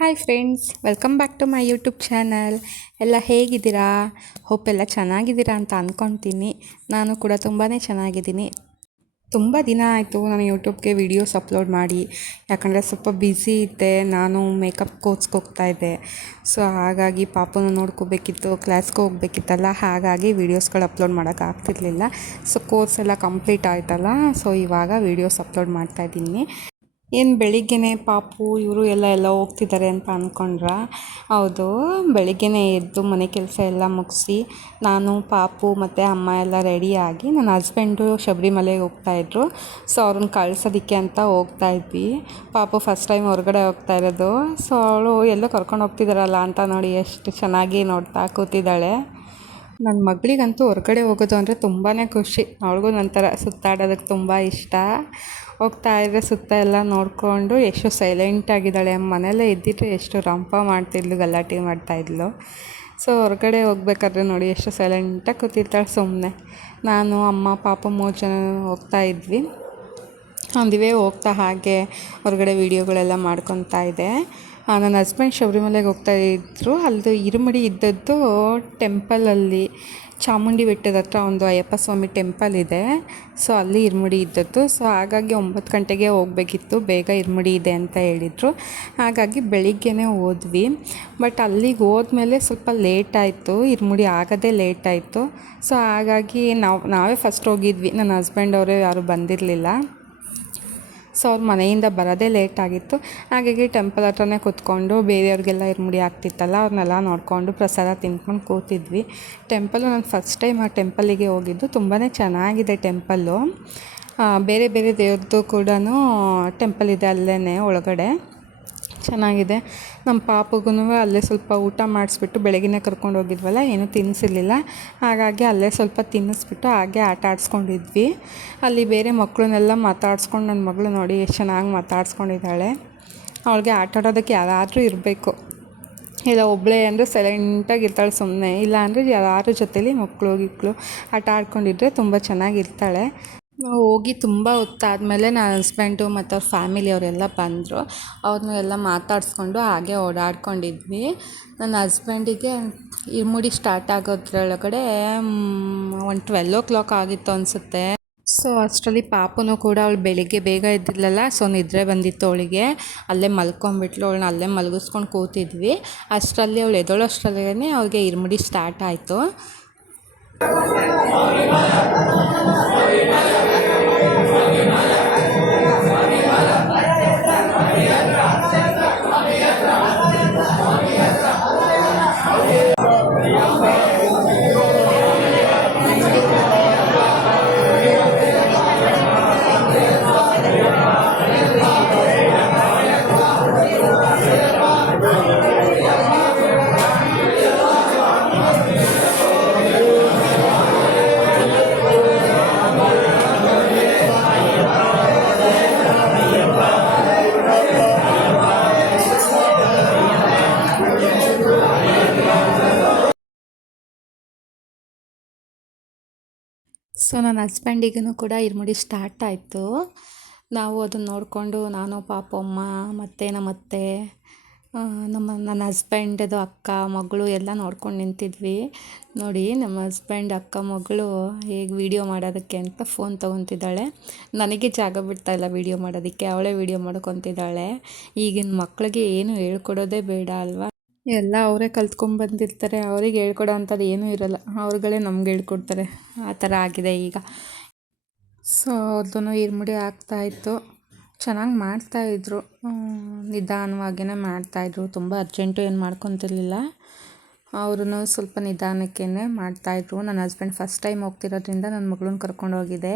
Hi friends, welcome back to my YouTube channel. ಎಲ್ಲ ಹೇಗಿದ್ದೀರಾ? Hope ಎಲ್ಲ ಚೆನ್ನಾಗಿದ್ದೀರಾ ಅಂತ ಅಂದ್ಕೊತೀನಿ. ನಾನು ಕೂಡ ತುಂಬಾ ಚೆನ್ನಾಗಿದ್ದೀನಿ. ತುಂಬ ದಿನ ಆಯಿತು ನಾನು ಯೂಟ್ಯೂಬ್ಗೆ ವೀಡಿಯೋಸ್ ಅಪ್ಲೋಡ್ ಮಾಡಿ. ಯಾಕಂದರೆ ಸ್ವಲ್ಪ ಬ್ಯುಸಿ ಇದ್ದೆ. ನಾನು ಮೇಕಪ್ ಕೋರ್ಸ್ಗೆ ಹೋಗ್ತಾಯಿದ್ದೆ. ಸೊ ಹಾಗಾಗಿ ಪಾಪನ ನೋಡ್ಕೋಬೇಕಿತ್ತು, ಕ್ಲಾಸ್ಗೆ ಹೋಗ್ಬೇಕಿತ್ತಲ್ಲ. ಹಾಗಾಗಿ ವೀಡಿಯೋಸ್ಗಳು ಅಪ್ಲೋಡ್ ಮಾಡೋಕ್ಕಾಗ್ತಿರ್ಲಿಲ್ಲ. ಸೊ ಕೋರ್ಸ್ ಎಲ್ಲ ಕಂಪ್ಲೀಟ್ ಆಯ್ತಲ್ಲ. ಸೊ ಇವಾಗ ವೀಡಿಯೋಸ್ ಅಪ್ಲೋಡ್ ಮಾಡ್ತಾಯಿದ್ದೀನಿ. ಏನು ಬೆಳಿಗ್ಗೆನೇ ಪಾಪು ಇವರು ಎಲ್ಲ ಹೋಗ್ತಿದ್ದಾರೆ ಅಂತ ಅಂದ್ಕೊಂಡ್ರಾ? ಹೌದು, ಬೆಳಿಗ್ಗೆನೇ ಎದ್ದು ಮನೆ ಕೆಲಸ ಎಲ್ಲ ಮುಗಿಸಿ ನಾನು ಪಾಪು ಮತ್ತು ಅಮ್ಮ ಎಲ್ಲ ರೆಡಿಯಾಗಿ ನನ್ನ ಹಸ್ಬೆಂಡು ಶಬರಿಮಲೆಗೆ ಹೋಗ್ತಾಯಿದ್ರು. ಸೊ ಅವ್ರನ್ನ ಕಳ್ಸೋದಕ್ಕೆ ಅಂತ ಹೋಗ್ತಾಯಿದ್ವಿ. ಪಾಪು ಫಸ್ಟ್ ಟೈಮ್ ಹೊರಗಡೆ ಹೋಗ್ತಾ ಇರೋದು. ಸೊ ಅವಳು ಎಲ್ಲೋ ಕರ್ಕೊಂಡು ಹೋಗ್ತಿದ್ದಾರಲ್ಲ ಅಂತ ನೋಡಿ ಎಷ್ಟು ಚೆನ್ನಾಗಿ ನೋಡ್ತಾ ಕೂತಿದ್ದಾಳೆ. ನನ್ನ ಮಗಳಿಗಂತೂ ಹೊರಗಡೆ ಹೋಗೋದು ಅಂದರೆ ತುಂಬಾ ಖುಷಿ. ಅವಳಿಗೂ ನಂತರ ಸುತ್ತಾಡೋದಕ್ಕೆ ತುಂಬ ಇಷ್ಟ. ಹೋಗ್ತಾ ಇದ್ದರೆ ಸುತ್ತ ಎಲ್ಲ ನೋಡಿಕೊಂಡು ಎಷ್ಟು ಸೈಲೆಂಟಾಗಿದ್ದಾಳೆ. ಮನೆಯಲ್ಲೇ ಇದ್ದಿದ್ರೆ ಎಷ್ಟು ರಂಪ ಮಾಡ್ತಿದ್ಲು, ಗಲಾಟೆ ಮಾಡ್ತಾಯಿದ್ಲು. ಸೊ ಹೊರಗಡೆ ಹೋಗ್ಬೇಕಾದ್ರೆ ನೋಡಿ ಎಷ್ಟು ಸೈಲೆಂಟಾಗಿ ಕೂತಿರ್ತಾಳೆ ಸುಮ್ಮನೆ. ನಾನು ಅಮ್ಮ ಪಾಪ 3 ಜನ ಹೋಗ್ತಾ ಇದ್ವಿ. ಅಂದಿವೇ ಹೋಗ್ತಾ ಹಾಗೆ ಹೊರಗಡೆ ವೀಡಿಯೋಗಳೆಲ್ಲ ಮಾಡ್ಕೊತಾ ಇದೆ. ನನ್ನ ಹಸ್ಬೆಂಡ್ ಶಬರಿಮಲೆಗೆ ಹೋಗ್ತಾಯಿದ್ರು. ಅಲ್ಲದು ಇರುಮುಡಿ ಇದ್ದದ್ದು ಟೆಂಪಲಲ್ಲಿ, ಚಾಮುಂಡಿ ಬೆಟ್ಟದ ಹತ್ರ ಒಂದು ಅಯ್ಯಪ್ಪ ಸ್ವಾಮಿ ಟೆಂಪಲ್ ಇದೆ. ಸೊ ಅಲ್ಲಿ ಇರುಮುಡಿ ಇದ್ದದ್ದು. ಸೊ ಹಾಗಾಗಿ 9 ಗಂಟೆಗೆ ಹೋಗಬೇಕಿತ್ತು, ಬೇಗ ಇರುಮುಡಿ ಇದೆ ಅಂತ ಹೇಳಿದರು. ಹಾಗಾಗಿ ಬೆಳಿಗ್ಗೆನೇ ಹೋದ್ವಿ. ಬಟ್ ಅಲ್ಲಿಗೆ ಹೋದ್ಮೇಲೆ ಸ್ವಲ್ಪ ಲೇಟ್ ಆಯಿತು, ಇರುಮುಡಿ ಆಗೋದೇ ಲೇಟ್ ಆಯಿತು. ಸೊ ಹಾಗಾಗಿ ನಾವೇ ಫಸ್ಟ್ ಹೋಗಿದ್ವಿ. ನನ್ನ ಹಸ್ಬೆಂಡ್ ಅವರೇ ಯಾರೂ ಬಂದಿರಲಿಲ್ಲ. ಸೊ ಅವ್ರ ಮನೆಯಿಂದ ಬರೋದೇ ಲೇಟ್ ಆಗಿತ್ತು. ಹಾಗಾಗಿ ಟೆಂಪಲ್ ಹತ್ರನೇ ಕೂತ್ಕೊಂಡು ಬೇರೆಯವ್ರಿಗೆಲ್ಲ ಇರುಮುಡಿ ಆಗ್ತಿತ್ತಲ್ಲ, ಅವ್ರನ್ನೆಲ್ಲ ನೋಡಿಕೊಂಡು ಪ್ರಸಾದ ತಿಂದ್ಕೊಂಡು ಕೂತಿದ್ವಿ. ಟೆಂಪಲ್ಲು ನಾನು ಫಸ್ಟ್ ಟೈಮ್ ಆ ಟೆಂಪಲ್ಲಿಗೆ ಹೋಗಿದ್ದು. ತುಂಬಾ ಚೆನ್ನಾಗಿದೆ ಟೆಂಪಲ್ಲು. ಬೇರೆ ಬೇರೆ ದೇವ್ರದ್ದು ಕೂಡ ಟೆಂಪಲ್ ಇದೆ ಅಲ್ಲೇ ಒಳಗಡೆ, ಚೆನ್ನಾಗಿದೆ. ನಮ್ಮ ಪಾಪಗೂ ಅಲ್ಲೇ ಸ್ವಲ್ಪ ಊಟ ಮಾಡಿಸ್ಬಿಟ್ಟು, ಬೆಳಗಿನ ಕರ್ಕೊಂಡು ಹೋಗಿದ್ವಲ್ಲ, ಏನೂ ತಿನ್ನಿಸಿರ್ಲಿಲ್ಲ. ಹಾಗಾಗಿ ಅಲ್ಲೇ ಸ್ವಲ್ಪ ತಿನ್ನಿಸ್ಬಿಟ್ಟು ಹಾಗೆ ಆಟ ಆಡಿಸ್ಕೊಂಡಿದ್ವಿ. ಅಲ್ಲಿ ಬೇರೆ ಮಕ್ಕಳನ್ನೆಲ್ಲ ಮಾತಾಡ್ಸ್ಕೊಂಡು ನನ್ನ ಮಗಳು ನೋಡಿ ಎಷ್ಟು ಚೆನ್ನಾಗಿ ಮಾತಾಡ್ಸ್ಕೊಂಡಿದ್ದಾಳೆ. ಅವಳಿಗೆ ಆಟ ಆಡೋದಕ್ಕೆ ಯಾರಾದರೂ ಇರಬೇಕು. ಇಲ್ಲ ಒಬ್ಬಳೇ ಅಂದರೆ ಸೈಲೆಂಟಾಗಿರ್ತಾಳೆ ಸುಮ್ಮನೆ. ಇಲ್ಲ ಅಂದರೆ ಯಾರ ಜೊತೇಲಿ ಮಕ್ಕಳು ಆಟ ಆಡ್ಕೊಂಡಿದ್ರೆ ತುಂಬ ಚೆನ್ನಾಗಿರ್ತಾಳೆ. ನಾವು ಹೋಗಿ ತುಂಬ ಹೊತ್ತಾದಮೇಲೆ ನನ್ನ ಹಸ್ಬೆಂಡು ಮತ್ತು ಅವ್ರ ಫ್ಯಾಮಿಲಿಯವರೆಲ್ಲ ಬಂದರು. ಅವ್ರನ್ನೆಲ್ಲ ಮಾತಾಡಿಸ್ಕೊಂಡು ಹಾಗೆ ಓಡಾಡ್ಕೊಂಡಿದ್ವಿ. ನನ್ನ ಹಸ್ಬೆಂಡಿಗೆ ಇರುಮುಡಿ ಸ್ಟಾರ್ಟ್ ಆಗೋದ್ರೊಳಗಡೆ ಒಂದು 12 ಆಗಿತ್ತು ಅನಿಸುತ್ತೆ. ಸೊ ಅಷ್ಟರಲ್ಲಿ ಪಾಪನೂ ಕೂಡ ಅವಳು ಬೆಳಿಗ್ಗೆ ಬೇಗ ಎದ್ದಿರಲಿಲ್ಲ. ಸೊ ನಿದ್ರೆ ಬಂದಿತ್ತು ಅವಳಿಗೆ. ಅಲ್ಲೇ ಮಲ್ಕೊಂಡ್ಬಿಟ್ಲು. ಅವಳನ್ನ ಅಲ್ಲೇ ಮಲಗಿಸ್ಕೊಂಡು ಕೂತಿದ್ವಿ. ಅಷ್ಟರಲ್ಲಿ ಅವಳು ಎದ್ದೋಳಷ್ಟರಲ್ಲೇ ಅವ್ರಿಗೆ ಇರುಮುಡಿ ಸ್ಟಾರ್ಟ್ ಆಯಿತು. ಸೊ ನನ್ನ ಹಸ್ಬೆಂಡಿಗೂ ಕೂಡ ಇರುಮುಡಿ ಸ್ಟಾರ್ಟ್ ಆಯಿತು. ನಾವು ಅದನ್ನು ನೋಡಿಕೊಂಡು ನಾನು ಪಾಪಮ್ಮ ಮತ್ತು ನಮ್ಮತ್ತೆ ನನ್ನ ಹಸ್ಬೆಂಡದು ಅಕ್ಕ ಮಗಳು ಎಲ್ಲ ನೋಡ್ಕೊಂಡು ನಿಂತಿದ್ವಿ. ನೋಡಿ ನಮ್ಮ ಹಸ್ಬೆಂಡ್ ಅಕ್ಕ ಮಗಳು ಹೇಗೆ ವೀಡಿಯೋ ಮಾಡೋದಕ್ಕೆ ಅಂತ ಫೋನ್ ತೊಗೊತಿದ್ದಾಳೆ. ನನಗೆ ಜಾಗ ಬಿಡ್ತಾಯಿಲ್ಲ ವೀಡಿಯೋ ಮಾಡೋದಕ್ಕೆ, ಅವಳೇ ವೀಡಿಯೋ ಮಾಡ್ಕೊತಿದ್ದಾಳೆ. ಈಗಿನ ಮಕ್ಕಳಿಗೆ ಏನು ಹೇಳ್ಕೊಡೋದೇ ಬೇಡ ಅಲ್ವಾ. ಎಲ್ಲ ಅವರೇ ಕಲ್ತ್ಕೊಂಡ್ಬಂದಿರ್ತಾರೆ. ಅವ್ರಿಗೆ ಹೇಳ್ಕೊಡೋ ಅಂಥದ್ದು ಏನೂ ಇರೋಲ್ಲ, ಅವ್ರುಗಳೇ ನಮ್ಗೆ ಹೇಳ್ಕೊಡ್ತಾರೆ. ಆ ಥರ ಆಗಿದೆ ಈಗ. ಸೊ ಅವ್ರದ್ದು ಇರುಮುಡಿ ಆಗ್ತಾಯಿತ್ತು. ಚೆನ್ನಾಗಿ ಮಾಡ್ತಾಯಿದ್ರು, ನಿಧಾನವಾಗಿಯೇ ಮಾಡ್ತಾಯಿದ್ರು. ತುಂಬ ಅರ್ಜೆಂಟು ಏನು ಮಾಡ್ಕೊತಿರ್ಲಿಲ್ಲ. ಅವ್ರೂ ಸ್ವಲ್ಪ ನಿಧಾನಕ್ಕೇ ಮಾಡ್ತಾಯಿದ್ರು. ನನ್ನ ಹಸ್ಬೆಂಡ್ ಫಸ್ಟ್ ಟೈಮ್ ಹೋಗ್ತಿರೋದ್ರಿಂದ ನನ್ನ ಮಗಳನ್ನ ಕರ್ಕೊಂಡು ಹೋಗಿದ್ದೆ.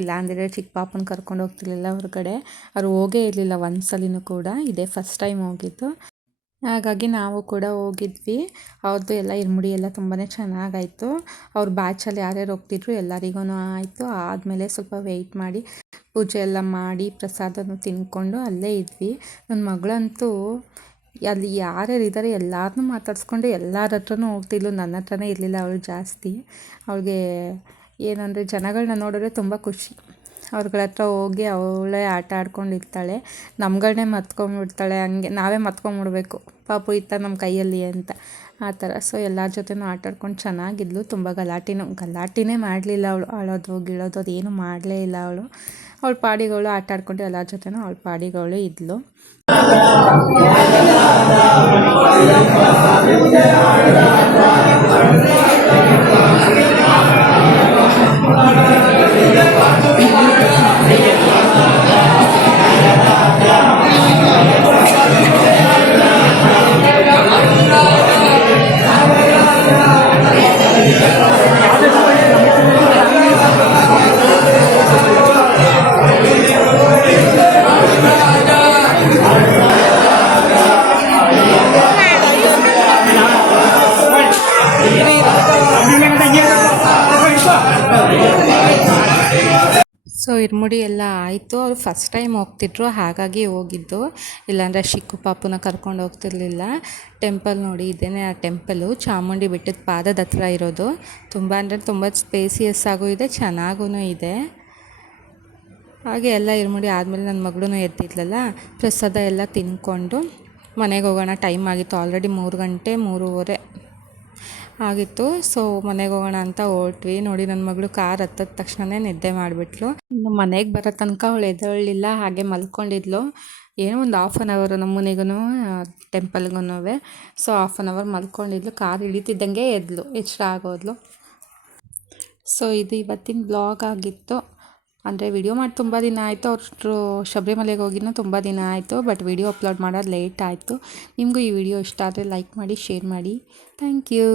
ಇಲ್ಲ ಅಂದರೆ ಚಿಕ್ಕ ಪಾಪನ ಕರ್ಕೊಂಡು ಹೋಗ್ತಿರ್ಲಿಲ್ಲ ಹೊರಗಡೆ. ಅವ್ರು ಹೋಗೇ ಇರಲಿಲ್ಲ ಒಂದು ಸಲಿನೂ ಕೂಡ. ಇದೇ ಫಸ್ಟ್ ಟೈಮ್ ಹೋಗಿದ್ದು. ಹಾಗಾಗಿ ನಾವು ಕೂಡ ಹೋಗಿದ್ವಿ. ಅವ್ರದ್ದು ಎಲ್ಲ ಇರುಮುಡಿ ಎಲ್ಲ ತುಂಬಾ ಚೆನ್ನಾಗಾಯಿತು. ಅವ್ರ ಬ್ಯಾಚಲ್ಲಿ ಯಾರ್ಯಾರು ಹೋಗ್ತಿದ್ರು ಎಲ್ಲರಿಗೂ ಆಯಿತು. ಆದಮೇಲೆ ಸ್ವಲ್ಪ ವೆಯ್ಟ್ ಮಾಡಿ ಪೂಜೆ ಎಲ್ಲ ಮಾಡಿ ಪ್ರಸಾದನೂ ತಿಂದ್ಕೊಂಡು ಅಲ್ಲೇ ಇದ್ವಿ. ನನ್ನ ಮಗಳಂತೂ ಅಲ್ಲಿ ಯಾರ್ಯಾರು ಇದ್ದಾರೆ ಎಲ್ಲರನ್ನೂ ಮಾತಾಡಿಸ್ಕೊಂಡು ಎಲ್ಲರ ಹತ್ರನೂ ಹೋಗ್ತಿದ್ಲು. ನನ್ನ ಹತ್ರನೇ ಇರಲಿಲ್ಲ ಅವಳು ಜಾಸ್ತಿ. ಅವಳಿಗೆ ಏನಂದರೆ ಜನಗಳನ್ನ ನೋಡಿದ್ರೆ ತುಂಬ ಖುಷಿ. ಅವ್ರಗಳ ಹತ್ರ ಹೋಗಿ ಅವಳೇ ಆಟ ಆಡ್ಕೊಂಡಿರ್ತಾಳೆ, ನಮ್ಗಳನ್ನೇ ಮತ್ಕೊಂಡ್ಬಿಡ್ತಾಳೆ. ಹಂಗೆ ನಾವೇ ಮತ್ಕೊಂಡ್ಬಿಡ್ಬೇಕು, ಪಾಪು ಇತ್ತ ನಮ್ಮ ಕೈಯಲ್ಲಿ ಅಂತ ಆ ಥರ. ಸೊ ಎಲ್ಲರ ಜೊತೆನೂ ಆಟ ಆಡ್ಕೊಂಡು ಚೆನ್ನಾಗಿದ್ಲು. ತುಂಬ ಗಲಾಟೆನೇ ಮಾಡಲಿಲ್ಲ ಅವಳು, ಅಳೋದು ಗಿಳೋದು ಅದೇನು ಮಾಡಲೇ ಇಲ್ಲ ಅವಳು. ಅವಳು ಪಾಡಿಗಳು ಆಟ ಆಡ್ಕೊಂಡು ಎಲ್ಲರ ಜೊತೆನೂ ಅವಳು ಪಾಡಿಗಳು ಇದ್ಲು. ಸೊ ಇರ್ಮುಡಿ ಎಲ್ಲ ಆಯಿತು. ಅವ್ರು ಫಸ್ಟ್ ಟೈಮ್ ಹೋಗ್ತಿದ್ರು, ಹಾಗಾಗಿ ಹೋಗಿದ್ದು, ಇಲ್ಲಾಂದರೆ ಶಿಕ್ಕು ಪಾಪುನ ಕರ್ಕೊಂಡು ಹೋಗ್ತಿರ್ಲಿಲ್ಲ. ಟೆಂಪಲ್ ನೋಡಿ, ಇದೇನೇ ಆ ಟೆಂಪಲು, ಚಾಮುಂಡಿ ಬೆಟ್ಟದ ಪಾದದ ಹತ್ರ ಇರೋದು. ತುಂಬ ಅಂದರೆ ತುಂಬ ಸ್ಪೇಸಿಯಸ್ ಆಗೂ ಇದೆ, ಚೆನ್ನಾಗೂ ಇದೆ. ಹಾಗೆ ಎಲ್ಲ ಇರ್ಮುಡಿ ಆದಮೇಲೆ ನನ್ನ ಮಗಳೂ ಎದ್ದಿದ್ಲಲ್ಲ, ಪ್ರಸಾದ ಎಲ್ಲ ತಿನ್ಕೊಂಡು ಮನೆಗೆ ಹೋಗೋಣ. ಟೈಮ್ ಆಗಿತ್ತು ಆಲ್ರೆಡಿ 3 ಗಂಟೆ 3:30 ಆಗಿತ್ತು. ಸೊ ಮನೆಗೆ ಹೋಗೋಣ ಅಂತ ಹೊರಟ್ವಿ. ನೋಡಿ ನನ್ನ ಮಗಳು ಕಾರ್ ಹತ್ತದ ತಕ್ಷಣವೇ ನಿದ್ದೆ ಮಾಡಿಬಿಟ್ಲು. ಇನ್ನು ಮನೆಗೆ ಬರೋ ತನಕ ಅವಳು ಎದ್ದೇಳಲಿಲ್ಲ, ಹಾಗೆ ಮಲ್ಕೊಂಡಿದ್ಲು. ಏನೋ ಒಂದು 1/2 ಅವರ್ ನಮ್ಮ ಮನೆಗೂ ಟೆಂಪಲ್ಗೂ. ಸೊ 1/2 ಅವರ್ ಮಲ್ಕೊಂಡಿದ್ಲು. ಕಾರ್ ಇಳಿತಿದ್ದಂಗೆ ಎಚ್ಚರ ಆಗೋದ್ಲು. ಸೊ ಇದು ಇವತ್ತಿನ ಬ್ಲಾಗ್ ಆಗಿತ್ತು. ಅಂದರೆ ವಿಡಿಯೋ ಮಾಡಿ ತುಂಬ ದಿನ ಆಯಿತು. ಅವರು ಶಬರಿಮಲೆಗೆ ಹೋಗಿನೂ ತುಂಬ ದಿನ ಆಯಿತು, ಬಟ್ ವಿಡಿಯೋ ಅಪ್ಲೋಡ್ ಮಾಡೋದು ಲೇಟ್ ಆಯಿತು. ನಿಮಗೂ ಈ ವಿಡಿಯೋ ಇಷ್ಟ ಆದರೆ ಲೈಕ್ ಮಾಡಿ, ಶೇರ್ ಮಾಡಿ. Thank you.